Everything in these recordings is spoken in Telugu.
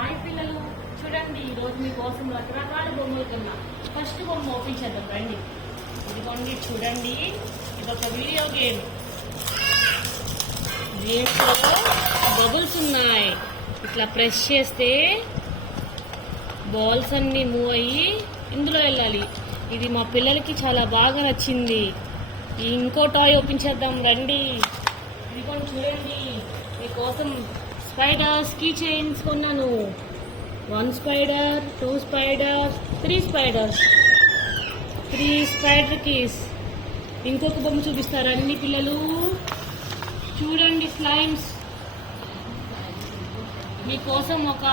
హాయ్ పిల్లలు, చూడండి ఈరోజు మీకోసం రకరకాల బొమ్మలు కొన్నా. ఫస్ట్ బొమ్మ ఓపెన్ చేద్దాం రండి. ఇదిగోండి చూడండి, ఇదొక వీడియో గేమ్. దీంట్లో బబుల్స్ ఉన్నాయి. ఇట్లా ప్రెస్ చేస్తే బాల్స్ అన్ని మూవ్ అయ్యి ఇందులో వెళ్ళాలి. ఇది మా పిల్లలకి చాలా బాగా నచ్చింది. ఇంకో టాయ్ ఓపెన్ చేద్దాం రండి. ఇదిగోండి చూడండి, మీకోసం స్పైడర్స్ కీ చైన్స్ కొన్నాను. 1 spider, 2 spider, 3 spiders, 3 spider keys. ఇంకొక బొమ్మ చూపిస్తారు అన్ని పిల్లలు. చూడండి స్లైమ్స్. మీకోసం ఒక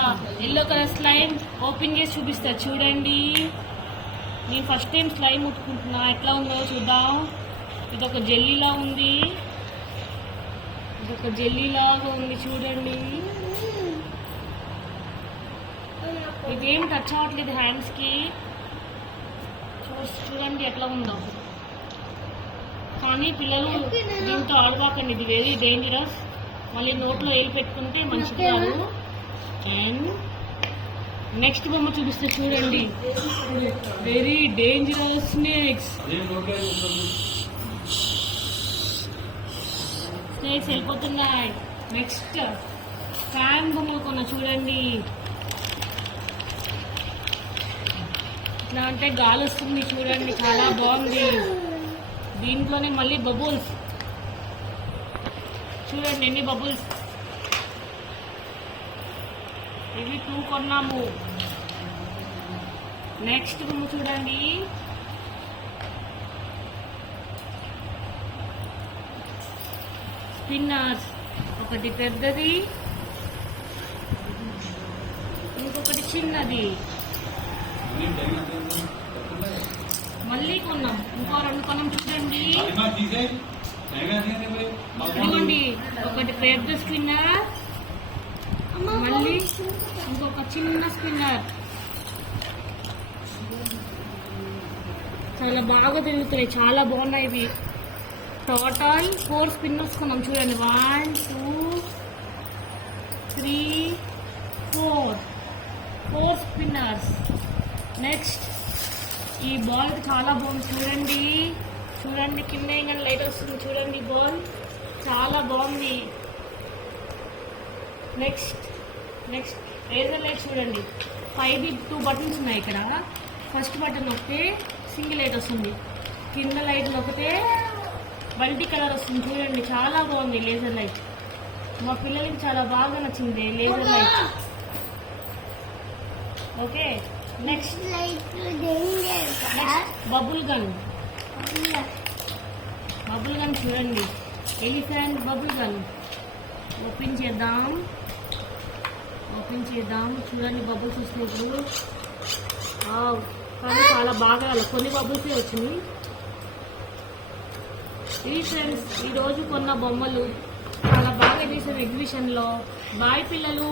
ఎల్లో కలర్ స్లైమ్ ఓపెన్ చేసి చూపిస్తారు చూడండి. నేను ఫస్ట్ టైం స్లైమ్ ముట్టుకుంటున్నా, ఎట్లా ఉందో చూద్దాం. ఇదొక జెల్లీలా ఉంది, ఇదొక జెల్లీలాగా ఉంది చూడండి. ఇదేం టచ్ అవ్వట్లేదు హ్యాండ్స్కి. చూడండి ఎట్లా ఉందో. కానీ పిల్లలు దీంతో ఆడబాకండి, ఇది వెరీ డేంజరస్. మళ్ళీ నోట్లో వేలు పెట్టుకుంటే మంచిది కాదు. అండ్ నెక్స్ట్ బొమ్మ చూపిస్తే చూడండి, వెరీ డేంజరస్ స్నేక్స్. స్నేక్స్ వెళ్ళిపోతున్నాయి. నెక్స్ట్ ఫ్యాన్ బొమ్మ కొన్న చూడండి. ఇట్లా అంటే గాలి వస్తుంది చూడండి, చాలా బాగుంది. దీంట్లోనే మళ్ళీ బబుల్స్ చూడండి, ఎన్ని బబుల్స్. ఇవి 2 కొన్నాము. నెక్స్ట్ బొమ్మ చూడండి, స్పిన్నర్స్. ఒకటి పెద్దది, ఇంకొకటి చిన్నది. మళ్ళీ కొన్నాం, ఇంకో 2 కొన్నాం చూడండి. ఇదిగోండి ఒకటి పెద్ద స్పిన్నర్, మళ్ళీ ఇంకొక చిన్న స్పిన్నర్. చాలా బాగా తిరుగుతాయి, చాలా బాగున్నాయి ఇవి. టోటల్ 4 స్పిన్నర్స్ కొన్నాం చూడండి. 1 2 3 4 స్పిన్నర్స్. నెక్స్ట్ ఈ బాల్ చాలా బాగుంది చూడండి. చూడండి కింద కానీ లైట్ వస్తుంది చూడండి. బాల్ చాలా బాగుంది. నెక్స్ట్ లేజర్ లైట్ చూడండి. 2 బటన్స్ ఉన్నాయి ఇక్కడ. ఫస్ట్ బటన్ నొక్కితే సింగిల్ లైట్ వస్తుంది, కింద లైట్ నొక్కితే మల్టీ కలర్ వస్తుంది చూడండి. చాలా బాగుంది లేజర్ లైట్. మా పిల్లలకి చాలా బాగా నచ్చింది laser light. Okay, next bubble gun. చూడండి, ఎలిఫెంట్ బబుల్ గన్. ఓపెన్ చేద్దాం. చూడండి బబుల్స్ వస్తున్నాయి. కానీ చాలా బాగా కొన్ని బబుల్సే వచ్చినాయి. ఇది ఫ్రెండ్స్ ఈరోజు కొన్న బొమ్మలు. చాలా బాగా చేశారు ఎగ్జిబిషన్లో. బాయ్ పిల్లలు.